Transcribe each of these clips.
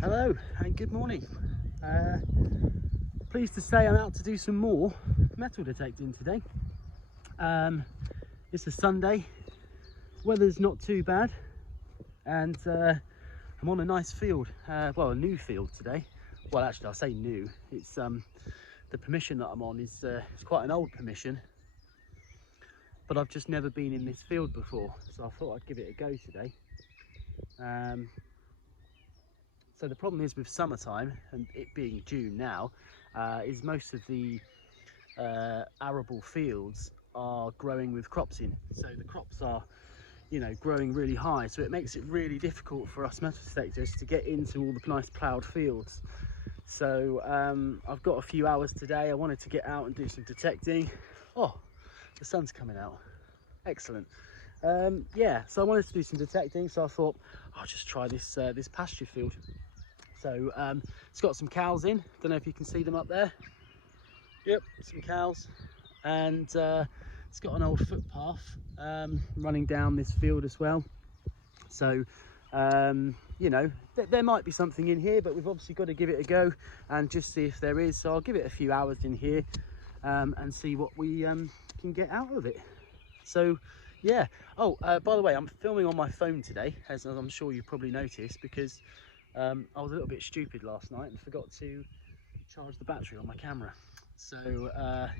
Hello and good morning. Pleased to say I'm out to do some more metal detecting today. It's a Sunday, weather's not too bad, and I'm on a nice field, well, a new field today. Well, actually, I'll say new. It's the permission that I'm on is it's quite an old permission, but I've just never been in this field before, so I thought I'd give it a go today. So the problem is with summertime, and it being June now, is most of the arable fields are growing with crops in. So the crops are, growing really high. So it makes it really difficult for us metal detectors to get into all the nice ploughed fields. So I've got a few hours today. I wanted to get out and do some detecting. Oh, the sun's coming out. Excellent. Yeah, so I wanted to do some detecting. So I thought I'll just try this this pasture field. So it's got some cows in. Don't know if you can see them up there. Yep, some cows, and it's got an old footpath running down this field as well. So there might be something in here, but we've obviously got to give it a go and just see if there is. So I'll give it a few hours in here and see what we can get out of it. So yeah. Oh, by the way, I'm filming on my phone today, as I'm sure you probably noticed, because I was a little bit stupid last night and forgot to charge the battery on my camera. So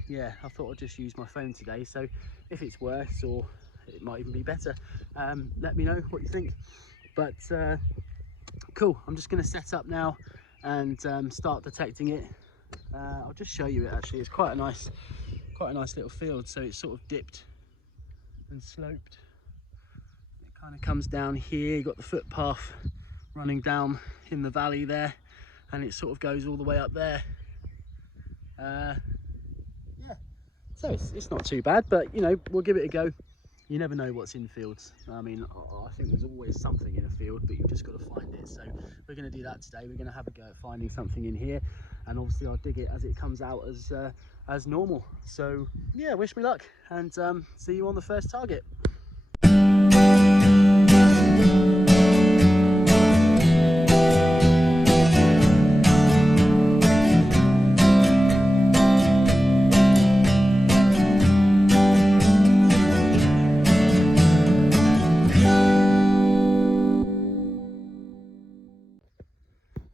yeah, I thought I'd just use my phone today. So if it's worse, or it might even be better, let me know what you think. But cool, I'm just going to set up now and start detecting it. I'll just show you it. Actually, it's quite a nice little field. So it's sort of dipped and sloped. It kind of comes down here. You've got the footpath running down in the valley there, and it sort of goes all the way up there. Yeah, so it's not too bad, but we'll give it a go. You never know what's in fields. I mean, I think there's always something in a field, but you've just got to find it. So we're going to do that today. We're going to have a go at finding something in here, and obviously I'll dig it as it comes out as normal. So yeah, wish me luck, and see you on the first target.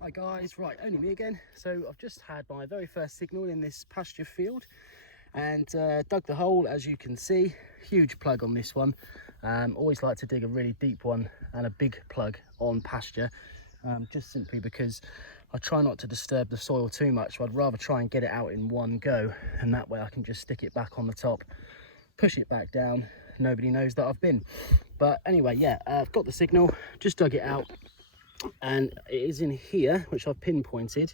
Hi guys, right, only me again. So I've just had my very first signal in this pasture field and dug the hole. As you can see, huge plug on this one. Always like to dig a really deep one and a big plug on pasture, just simply because I try not to disturb the soil too much. I'd rather try and get it out in one go, and that way I can just stick it back on the top, push it back down, nobody knows that I've been. But anyway, yeah, I've got the signal, just dug it out, and it is in here, which I've pinpointed,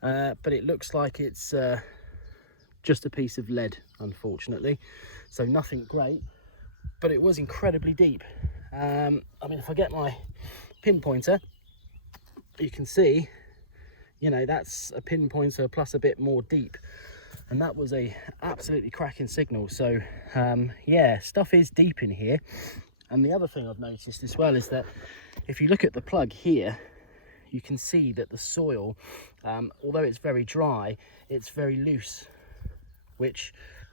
but it looks like it's just a piece of lead, unfortunately. So nothing great, but it was incredibly deep. I mean, if I get my pinpointer, you can see, that's a pinpointer plus a bit more deep, and that was a absolutely cracking signal. So yeah, stuff is deep in here. And the other thing I've noticed as well is that if you look at the plug here, you can see that the soil, although it's very dry, it's very loose, which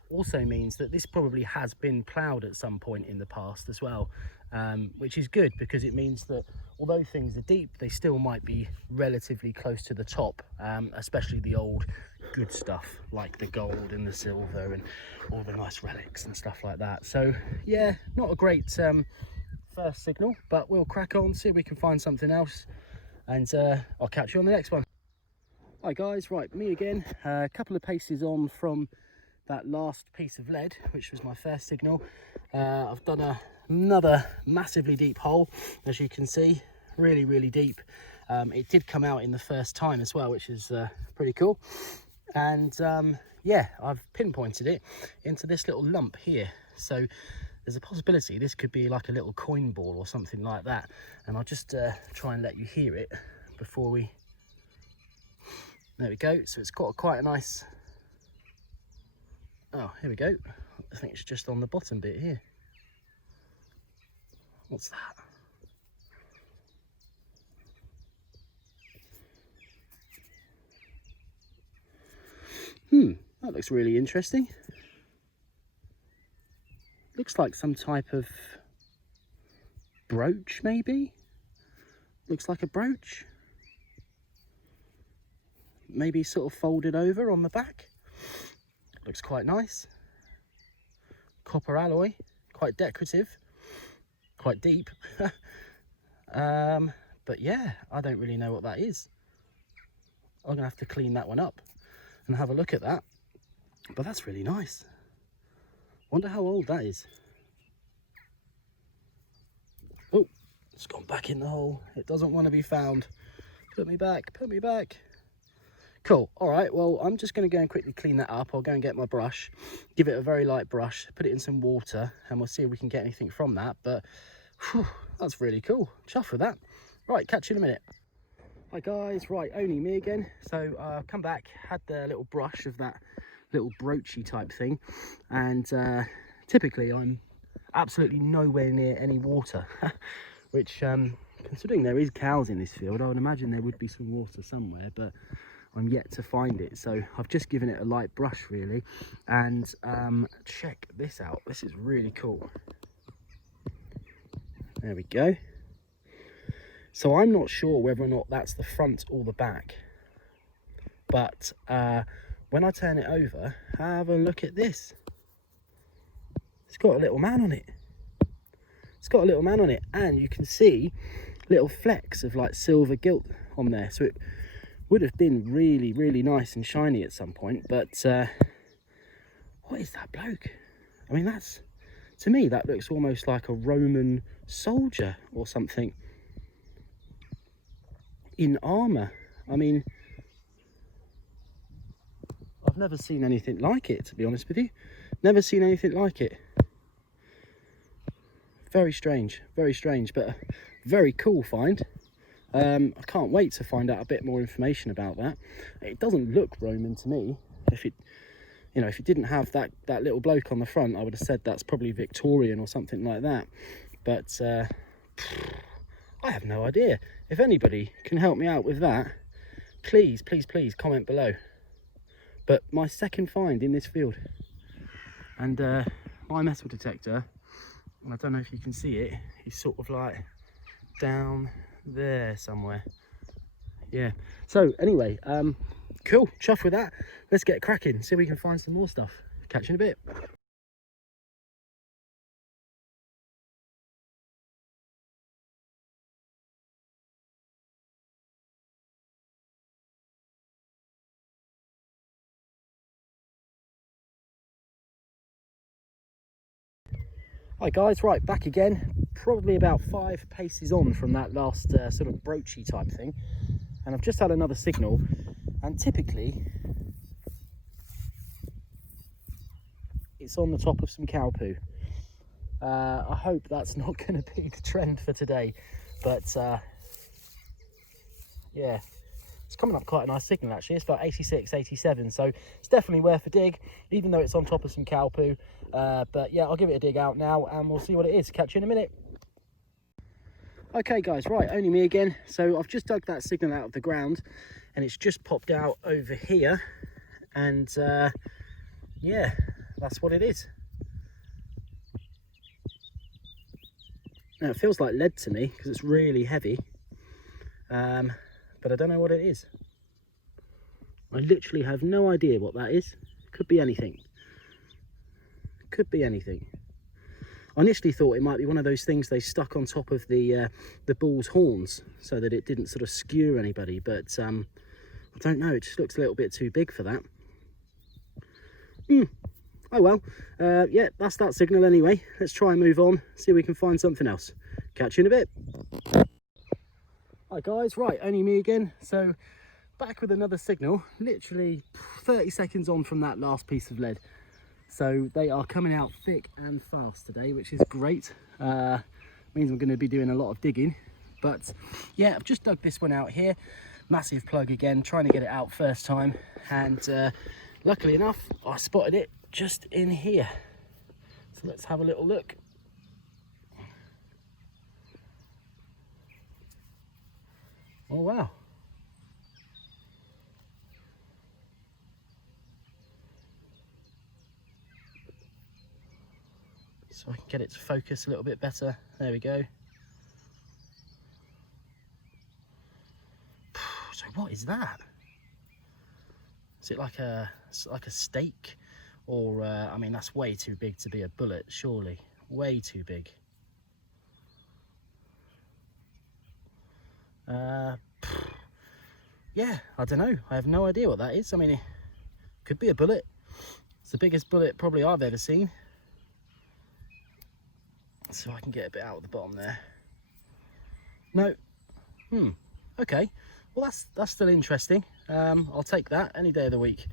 also means that this probably has been ploughed at some point in the past as well, which is good, because it means that although things are deep, they still might be relatively close to the top, especially the old good stuff like the gold and the silver and all the nice relics and stuff like that. So yeah, not a great first signal, but we'll crack on, see if we can find something else, and I'll catch you on the next one. Hi guys, right, me again, a couple of paces on from that last piece of lead, which was my first signal. I've done another massively deep hole, as you can see, really deep. It did come out in the first time as well, which is pretty cool. And yeah, I've pinpointed it into this little lump here. So there's a possibility this could be like a little coin ball or something like that. And I'll just try and let you hear it before we... There we go. So it's got quite a nice... Oh, here we go. I think it's just on the bottom bit here. What's that? looks really interesting. Looks like some type of brooch, maybe. Looks like a brooch. Maybe sort of folded over on the back. Looks quite nice. Copper alloy, quite decorative, quite deep. But yeah, I don't really know what that is. I'm gonna have to clean that one up and have a look at that. But that's really nice. Wonder how old that is. Oh, it's gone back in the hole. It doesn't want to be found. Put me back, put me back. Cool. All right, well, I'm just going to go and quickly clean that up. I'll go and get my brush, give it a very light brush, put it in some water, and we'll see if we can get anything from that. But whew, that's really cool. Chuffed with that. Right, catch you in a minute. Hi guys, right, only me again. So I've come back, had the little brush of that little broochy type thing, and typically I'm absolutely nowhere near any water, which considering there is cows in this field, I would imagine there would be some water somewhere, but I'm yet to find it. So I've just given it a light brush really, and check this out. This is really cool. There we go. So I'm not sure whether or not that's the front or the back, but when I turn it over, have a look at this. It's got a little man on it. It's got a little man on it, and you can see little flecks of like silver gilt on there. So it would have been really, really nice and shiny at some point. But what is that bloke? I mean, that's, to me, that looks almost like a Roman soldier or something in armor. I mean, I've never seen anything like it, to be honest with you. Never seen anything like it. Very strange, but a very cool find. I can't wait to find out a bit more information about that. It doesn't look Roman to me. If it, you know, if it didn't have that little bloke on the front, I would have said that's probably Victorian or something like that. But I have no idea. If anybody can help me out with that, please, please, please comment below. But my second find in this field, and my metal detector, and I don't know if you can see it, is sort of like down there somewhere. Yeah, so anyway, cool, chuffed with that. Let's get cracking, see if we can find some more stuff. Catch you in a bit. Hi guys, right, back again, probably about 5 paces on from that last sort of broochy type thing, and I've just had another signal, and typically it's on the top of some cow poo. I hope that's not going to be the trend for today, but yeah, it's coming up quite a nice signal actually. It's about 86, 87, so it's definitely worth a dig, even though it's on top of some cow poo. But yeah, I'll give it a dig out now and we'll see what it is. Catch you in a minute. Okay guys, right, only me again. So I've just dug that signal out of the ground and it's just popped out over here, and yeah, that's what it is. Now it feels like lead to me because it's really heavy, but I don't know what it is. I literally have no idea what that is. Could be anything. Could be anything. I initially thought it might be one of those things they stuck on top of the bull's horns so that it didn't sort of skewer anybody, but I don't know, it just looks a little bit too big for that. Oh well, yeah, that's that signal anyway. Let's try and move on, see if we can find something else. Catch you in a bit. Hi guys, right, only me again. So back with another signal, literally 30 seconds on from that last piece of lead. So they are coming out thick and fast today, which is great. Means I'm going to be doing a lot of digging. But yeah, I've just dug this one out here. Massive plug again, trying to get it out first time. And luckily enough, I spotted it just in here. So let's have a little look. Oh wow. so I can get it to focus a little bit better. There we go. So what is that? Is it like a steak? Or, I mean, that's way too big to be a bullet, surely. Way too big. Yeah, I don't know. I have no idea what that is. I mean, it could be a bullet. It's the biggest bullet probably I've ever seen. So I can get a bit out of the bottom there. No. Okay. Well, that's still interesting. I'll take that any day of the week.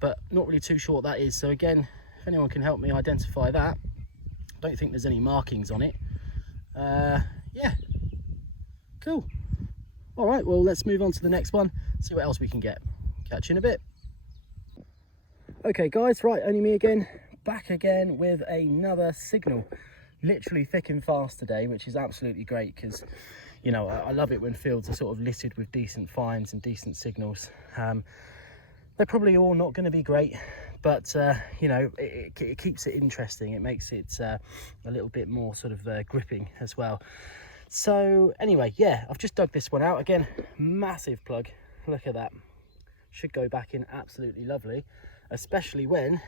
But not really too sure what that is. So again, if anyone can help me identify that. I don't think there's any markings on it. Yeah. Cool. All right, well, let's move on to the next one, see what else we can get. Catch you in a bit. Okay, guys, right, only me again. Back again with another signal. Literally thick and fast today, which is absolutely great because, you know, I love it when fields are sort of littered with decent finds and decent signals. They're probably all not going to be great, but, you know, it keeps it interesting. It makes it a little bit more sort of gripping as well. So anyway, yeah, I've just dug this one out again. Massive plug. Look at that. Should go back in absolutely lovely, especially when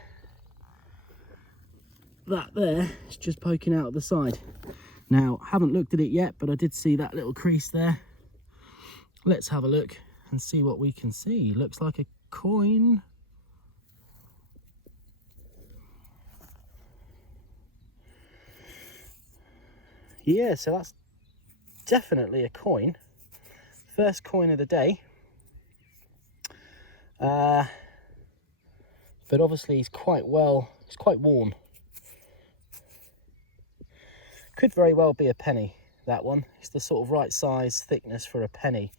that there is just poking out of the side. Now, haven't looked at it yet, but I did see that little crease there. Let's have a look and see what we can see. Looks like a coin. Yeah, so that's definitely a coin. First coin of the day. But obviously he's quite worn. Could very well be a penny, that one. It's the sort of right size thickness for a penny.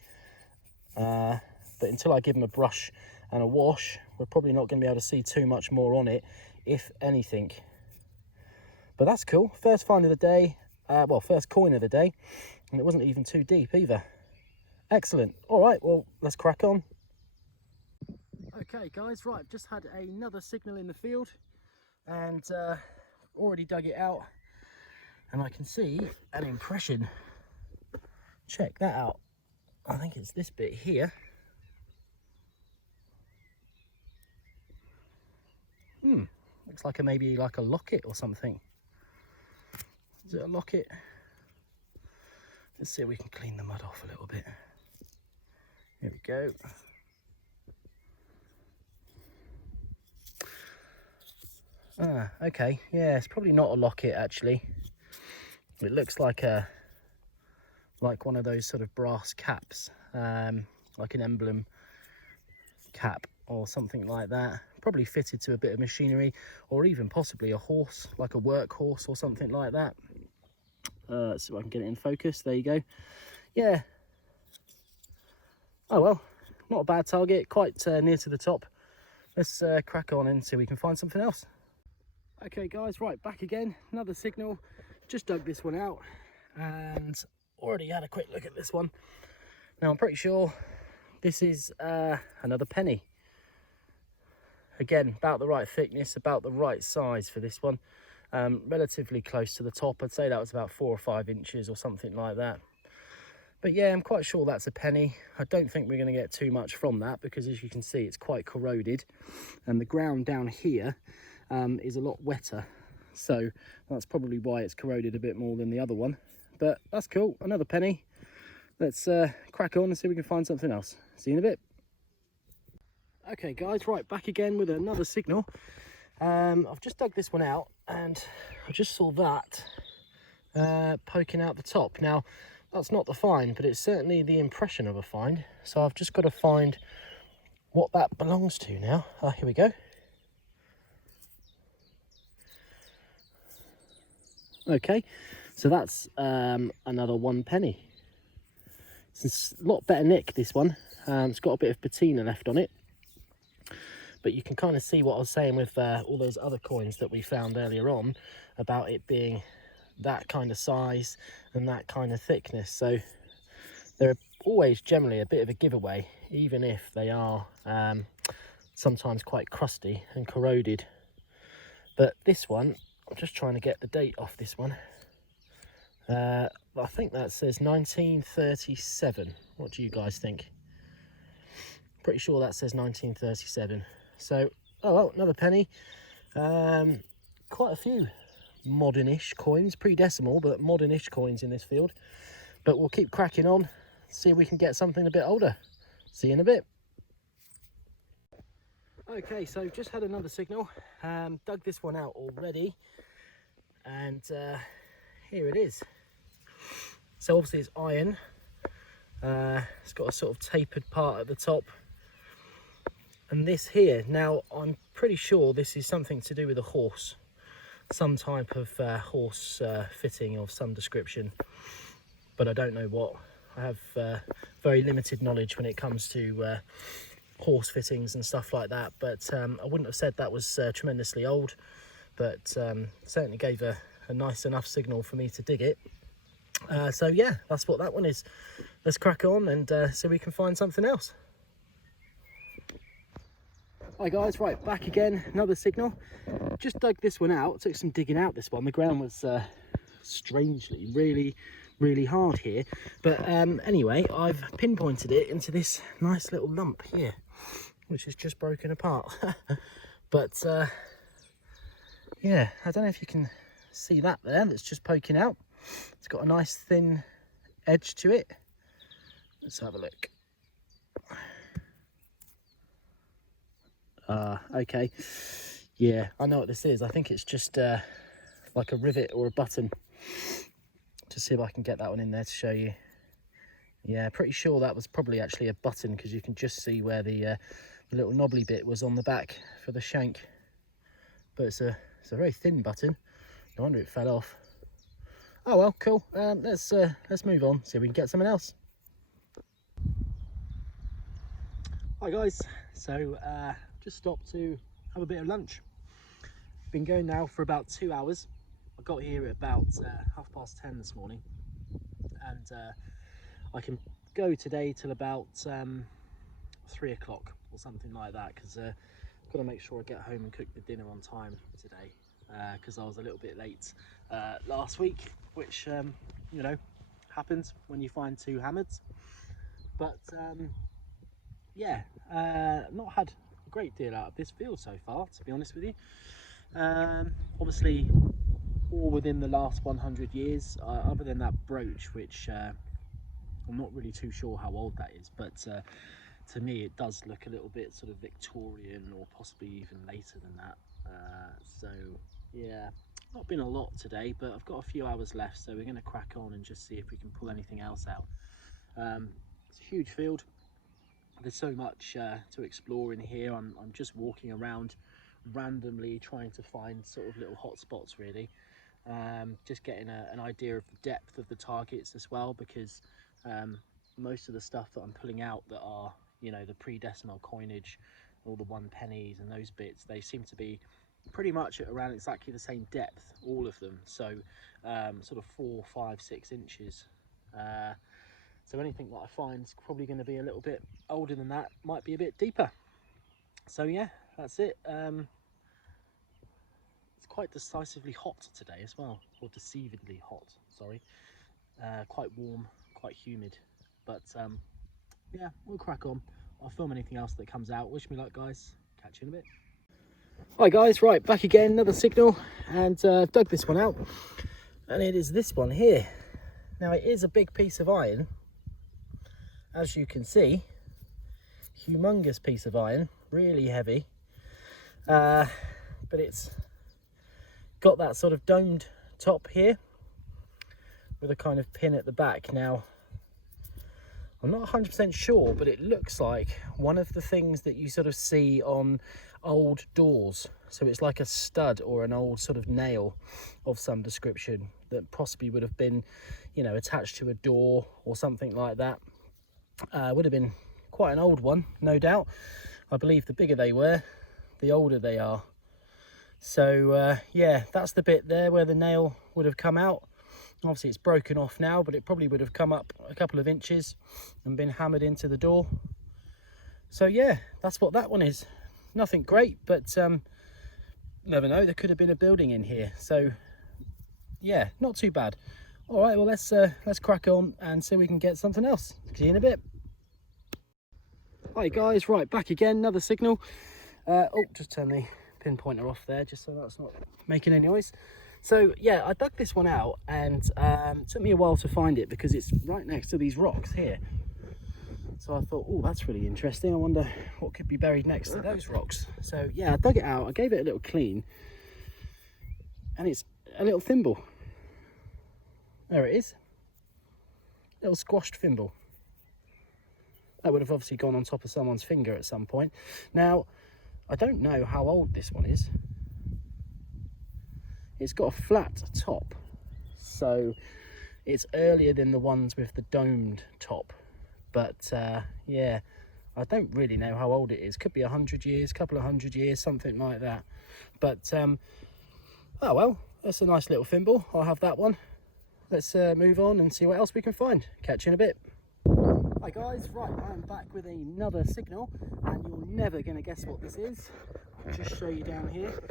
But until I give him a brush and a wash, we're probably not going to be able to see too much more on it, if anything. But that's cool. First find of the day. Well, first coin of the day. And it wasn't even too deep either. Excellent. All right, well, let's crack on. Okay, guys, right, I've just had another signal in the field and already dug it out. And I can see an impression. Check that out. I think it's this bit here. Looks like maybe like a locket or something. Is it a locket? Let's see if we can clean the mud off a little bit. Here we go. Okay, yeah, it's probably not a locket actually. It looks like one of those sort of brass caps, like an emblem cap or something like that. Probably fitted to a bit of machinery, or even possibly a horse, like a work horse or something like that. Let's see if I can get it in focus. There you go. Yeah. Oh well, not a bad target, quite near to the top. Let's crack on and see if we can find something else. Okay guys, right, back again, another signal. Just dug this one out and already had a quick look at this one. Now I'm pretty sure this is another penny. Again, about the right thickness, about the right size for this one. Relatively close to the top. I'd say that was about 4 or 5 inches or something like that. But yeah, I'm quite sure that's a penny. I don't think we're going to get too much from that because, as you can see, it's quite corroded. And the ground down here is a lot wetter. So that's probably why it's corroded a bit more than the other one. But that's cool. Another penny. Let's crack on and see if we can find something else. See you in a bit. Okay guys, right, back again with another signal. I've just dug this one out and I just saw that poking out the top. Now, that's not the find, but it's certainly the impression of a find. So I've just got to find what that belongs to now. Here we go. Okay, so that's another 1 penny. It's a lot better nick, this one. It's got a bit of patina left on it. But you can kind of see what I was saying with all those other coins that we found earlier on about it being that kind of size and that kind of thickness. So they're always generally a bit of a giveaway, even if they are sometimes quite crusty and corroded. But this one I'm just trying to get the date off this one. I think that says 1937. What do you guys think? Pretty sure that says 1937. So, oh well, another penny. Quite a few modern-ish coins, pre-decimal, but modern-ish coins in this field. But we'll keep cracking on, see if we can get something a bit older. See you in a bit. Okay, so just had another signal. Dug this one out already, and here it is. So obviously it's iron. It's got a sort of tapered part at the top. And this here, now I'm pretty sure this is something to do with a horse. Some type of horse fitting of some description, but I don't know what. I have very limited knowledge when it comes to horse fittings and stuff like that, but I wouldn't have said that was tremendously old, but certainly gave a nice enough signal for me to dig it. So yeah, that's what that one is. Let's crack on and see if we can find something else. Hi guys, right, back again, another signal. Just dug this one out, took some digging out this one. The ground was strangely really hard here, but anyway, I've pinpointed it into this nice little lump here, which is just broken apart. But yeah, I don't know if you can see that there, that's just poking out. It's got a nice thin edge to it. Let's have a look. Okay, yeah, I know what this is. I think it's just like a rivet or a button. To see if I can get that one in there to show you. Yeah, pretty sure that was probably actually a button, because you can just see where the little knobbly bit was on the back for the shank. But it's a very thin button. No wonder it fell off. Oh well, cool. Let's move on, see if we can get something else. Hi guys, so just stopped to have a bit of lunch. Been going now for about 2 hours. I got here at about 10:30 this morning, and I can go today till about 3 o'clock or something like that, because I've got to make sure I get home and cook the dinner on time today, because I was a little bit late last week, which you know, happens when you find two hammers. But yeah, not had a great deal out of this field so far, to be honest with you. Obviously all within the last 100 years, other than that brooch, which I'm not really too sure how old that is, but to me it does look a little bit sort of Victorian, or possibly even later than that. So yeah, not been a lot today, but I've got a few hours left, so we're going to crack on and just see if we can pull anything else out. It's a huge field. There's so much to explore in here. I'm just walking around randomly trying to find sort of little hot spots, really. Just getting an idea of the depth of the targets as well, because most of the stuff that I'm pulling out that are, you know, the pre-decimal coinage, all the 1 pennies and those bits, they seem to be pretty much at around exactly the same depth, all of them. So sort of 4, 5, 6 inches. So anything that I find is probably going to be a little bit older than that, might be a bit deeper. So yeah, that's it. It's quite decisively hot today as well, or deceivedly hot, sorry. Quite warm, quite humid, but yeah, we'll crack on. I'll film anything else that comes out. Wish me luck, guys. Catch you in a bit. Hi guys, right, back again, another signal, and I've dug this one out, and it is this one here. Now it is a big piece of iron, as you can see. Humongous piece of iron, really heavy, but it's got that sort of domed top here with a kind of pin at the back. Now I'm not 100% sure, but it looks like one of the things that you sort of see on old doors. So it's like a stud or an old sort of nail of some description that possibly would have been, you know, attached to a door or something like that. Would have been quite an old one, no doubt. I believe the bigger they were, the older they are. So yeah, that's the bit there where the nail would have come out. Obviously it's broken off now, but it probably would have come up a couple of inches and been hammered into the door. So yeah, that's what that one is. Nothing great, but never know, there could have been a building in here. So yeah, not too bad. All right, well, let's crack on and see if we can get something else. See you in a bit. Hi guys, right, back again, another signal. Oh, just turn the pinpointer off there just so that's not making any noise. So yeah, I dug this one out, and it took me a while to find it because it's right next to these rocks here. So I thought, oh, that's really interesting. I wonder what could be buried next to those rocks. So yeah, I dug it out, I gave it a little clean, and it's a little thimble. There it is, little squashed thimble. That would have obviously gone on top of someone's finger at some point. Now, I don't know how old this one is. It's got a flat top, so it's earlier than the ones with the domed top. But yeah, I don't really know how old it is. Could be 100 years, couple of 100 years, something like that. But oh well, that's a nice little thimble. I'll have that one. Let's move on and see what else we can find. Catch you in a bit. Hi guys, right, I'm back with another signal, and you're never going to guess what this is. I'll just show you down here.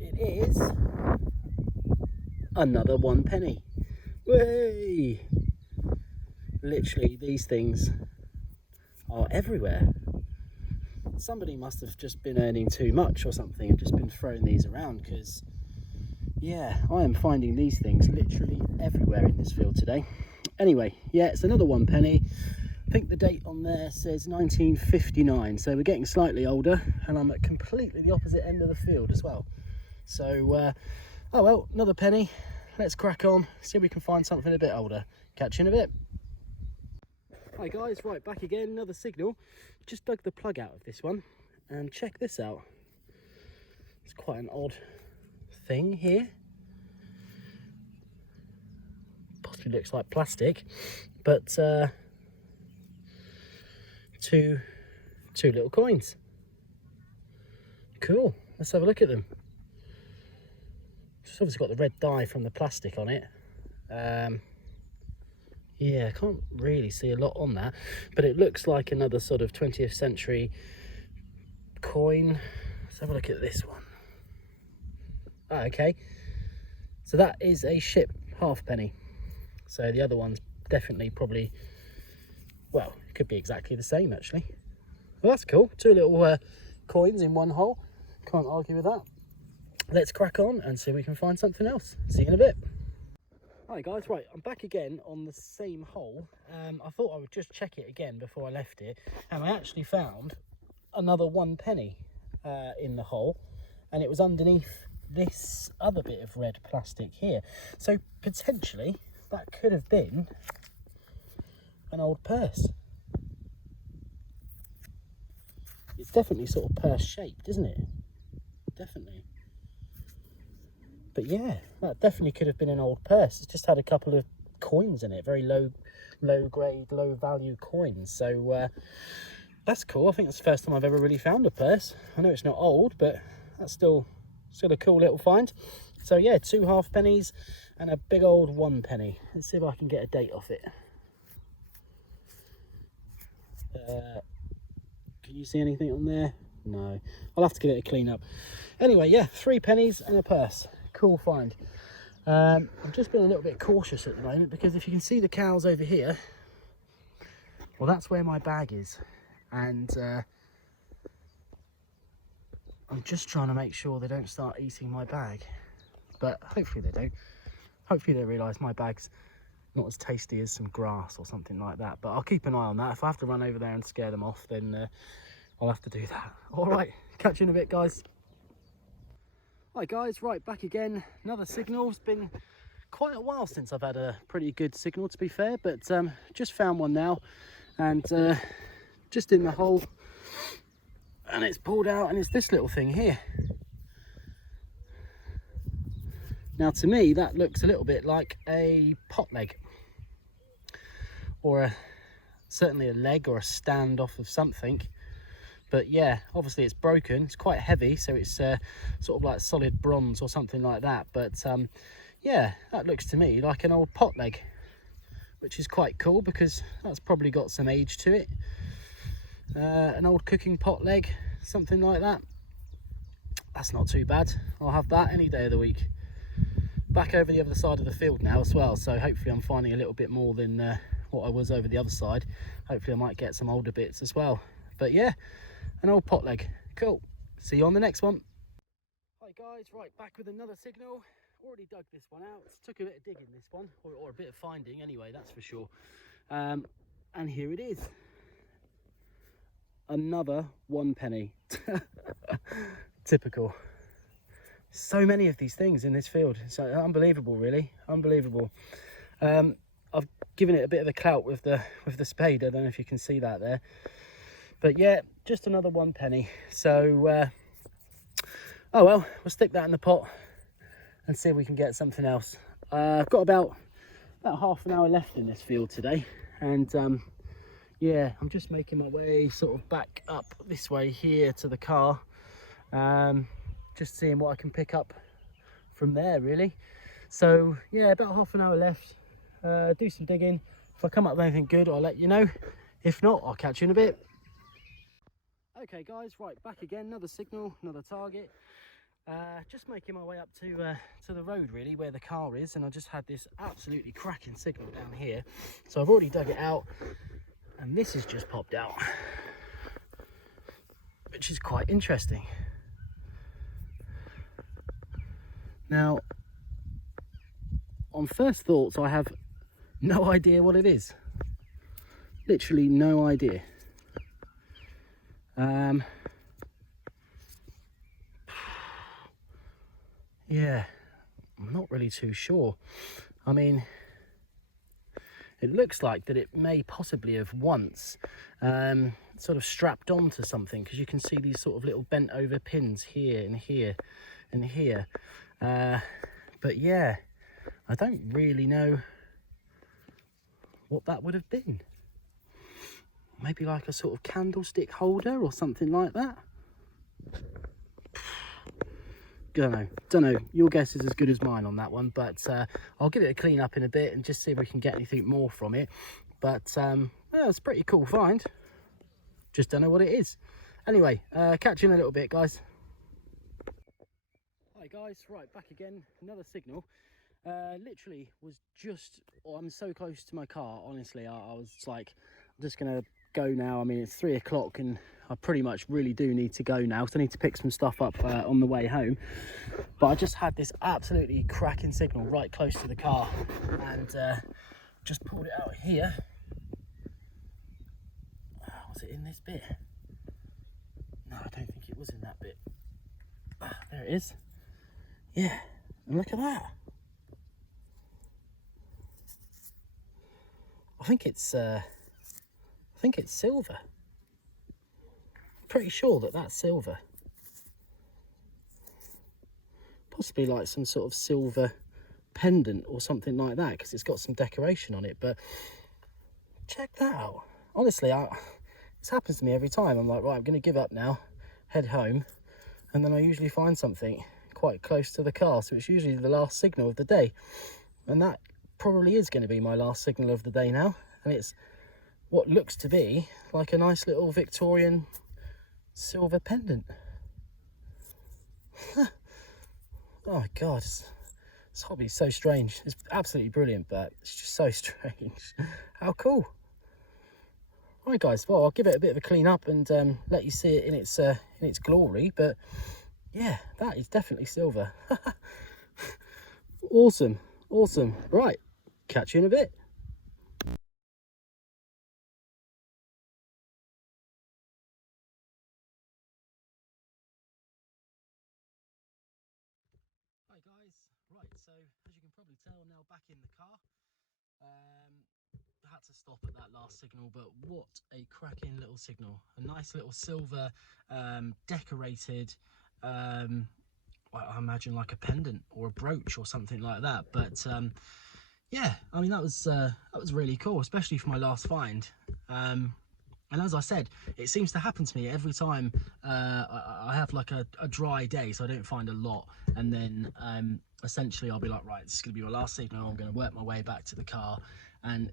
It is another 1 penny. Way! Literally, these things are everywhere. Somebody must have just been earning too much or something and just been throwing these around, because yeah, I am finding these things literally everywhere in this field today. Anyway, yeah, it's another 1 penny. I think the date on there says 1959, so we're getting slightly older, and I'm at completely the opposite end of the field as well. So oh well, another penny. Let's crack on, see if we can find something a bit older. Catch you in a bit. Hi guys, right, back again, another signal. Just dug the plug out of this one, and check this out. It's quite an odd thing here. Possibly looks like plastic, but two little coins. Cool, let's have a look at them. It's obviously got the red dye from the plastic on it. Yeah, I can't really see a lot on that, but it looks like another sort of 20th century coin. Let's have a look at this one. Ah, okay, so that is a ship halfpenny. So the other one's definitely probably, well, it could be exactly the same actually. Well, that's cool. 2 little coins in 1 hole. Can't argue with that. Let's crack on and see if we can find something else. See you in a bit. Hi guys, right, I'm back again on the same hole. I thought I would just check it again before I left it, and I actually found another 1 penny in the hole, and it was underneath this other bit of red plastic here. So potentially that could have been an old purse. It's definitely sort of purse shaped, isn't it? Definitely. But yeah, that definitely could have been an old purse. It's just had a couple of coins in it, very low grade, low value coins. So that's cool. I think that's the first time I've ever really found a purse. I know it's not old, but that's still a cool little find. So yeah, 2 halfpennies and a big old 1 penny. Let's see if I can get a date off it. Can you see anything on there? No, I'll have to give it a clean up. Anyway, yeah, 3 pennies and a purse. Cool find. I'm just being a little bit cautious at the moment, because if you can see the cows over here, well, that's where my bag is, and I'm just trying to make sure they don't start eating my bag, but hopefully they don't. Hopefully they realise my bag's not as tasty as some grass or something like that, but I'll keep an eye on that. If I have to run over there and scare them off, then I'll have to do that. All right, catch you in a bit, guys. Hi guys, right, back again, another signal. It's been quite a while since I've had a pretty good signal, to be fair, but just found one now, and just in the hole, and it's pulled out, and it's this little thing here. Now to me that looks a little bit like a pot leg, or certainly a leg or a stand off of something. But yeah, obviously it's broken, it's quite heavy, so it's sort of like solid bronze or something like that. But yeah, that looks to me like an old pot leg, which is quite cool because that's probably got some age to it. An old cooking pot leg, something like that. that's not too bad. I'll have that any day of the week. Back over the other side of the field now as well, so hopefully I'm finding a little bit more than what I was over the other side. Hopefully I might get some older bits as well. But yeah, an old pot leg. Cool. See you on the next one. Hi guys, right, back with another signal. Already dug this one out. Took a bit of digging this one, or a bit of finding anyway, that's for sure. And here it is. Another 1 penny. Typical. So many of these things in this field. It's unbelievable, really. Unbelievable. I've given it a bit of a clout with the spade. I don't know if you can see that there. But yeah, just another 1 penny. So, oh well, we'll stick that in the pot and see if we can get something else. I've got about half an hour left in this field today. And yeah, I'm just making my way sort of back up this way here to the car. Just seeing what I can pick up from there, really. So yeah, about half an hour left. Do some digging. If I come up with anything good, I'll let you know. If not, I'll catch you in a bit. Okay guys, right, back again, another signal, another target. Just making my way up to the road, really, where the car is, and I just had this absolutely cracking signal down here. So I've already dug it out, and this has just popped out, which is quite interesting. Now, on first thoughts, I have no idea what it is. Literally no idea. Yeah, I'm not really too sure. I mean, it looks like that it may possibly have once sort of strapped onto something, because you can see these sort of little bent over pins here and here and here. But yeah, I don't really know what that would have been. Maybe like a sort of candlestick holder or something like that. Don't know. Your guess is as good as mine on that one, but I'll give it a clean up in a bit and just see if we can get anything more from it. But yeah, it's a pretty cool find. Just don't know what it is. Anyway, catch you in a little bit, guys. Hi guys, right, back again, another signal. Literally was just, I'm so close to my car, honestly. I was like, I'm just gonna go now. I mean, it's 3 o'clock and I pretty much really do need to go now, because I need to pick some stuff up on the way home. But I just had this absolutely cracking signal right close to the car, and just pulled it out here. Was it in this bit? No, I don't think it was in that bit. There it is. Yeah, and look at that. I think it's silver. Pretty sure that that's silver. Possibly like some sort of silver pendant or something like that, because it's got some decoration on it. But check that out. Honestly, this happens to me every time. I'm like, right, I'm going to give up now, head home, and then I usually find something quite close to the car. So it's usually the last signal of the day, and that probably is going to be my last signal of the day now. And it's what looks to be like a nice little Victorian silver pendant. Oh my god, this hobby is so strange. It's absolutely brilliant, but it's just so strange. How cool. Right guys, well, I'll give it a bit of a clean up and let you see it in its glory. But yeah, that is definitely silver. Awesome. Right, catch you in a bit. Hi guys, right, so as you can probably tell, now back in the car. I had to stop at that last signal, but what a cracking little signal. A nice little silver decorated, I imagine like a pendant or a brooch or something like that. But yeah, I mean, that was really cool, especially for my last find. And as I said, it seems to happen to me every time I have like a dry day, so I don't find a lot. And then essentially I'll be like, right, this is going to be my last signal. I'm going to work my way back to the car. And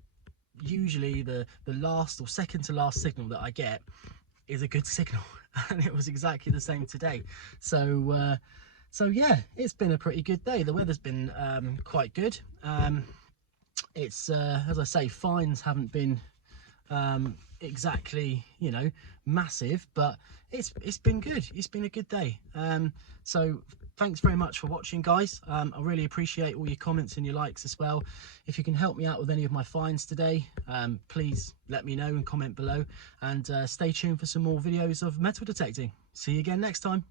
usually the last or second to last signal that I get is a good signal. And it was exactly the same today. So so yeah, it's been a pretty good day. The weather's been quite good. It's as I say, fines haven't been exactly, you know, massive, but it's been good. It's been a good day. So thanks very much for watching, guys. I really appreciate all your comments and your likes as well. If you can help me out with any of my finds today, please let me know and comment below, and stay tuned for some more videos of metal detecting. See you again next time.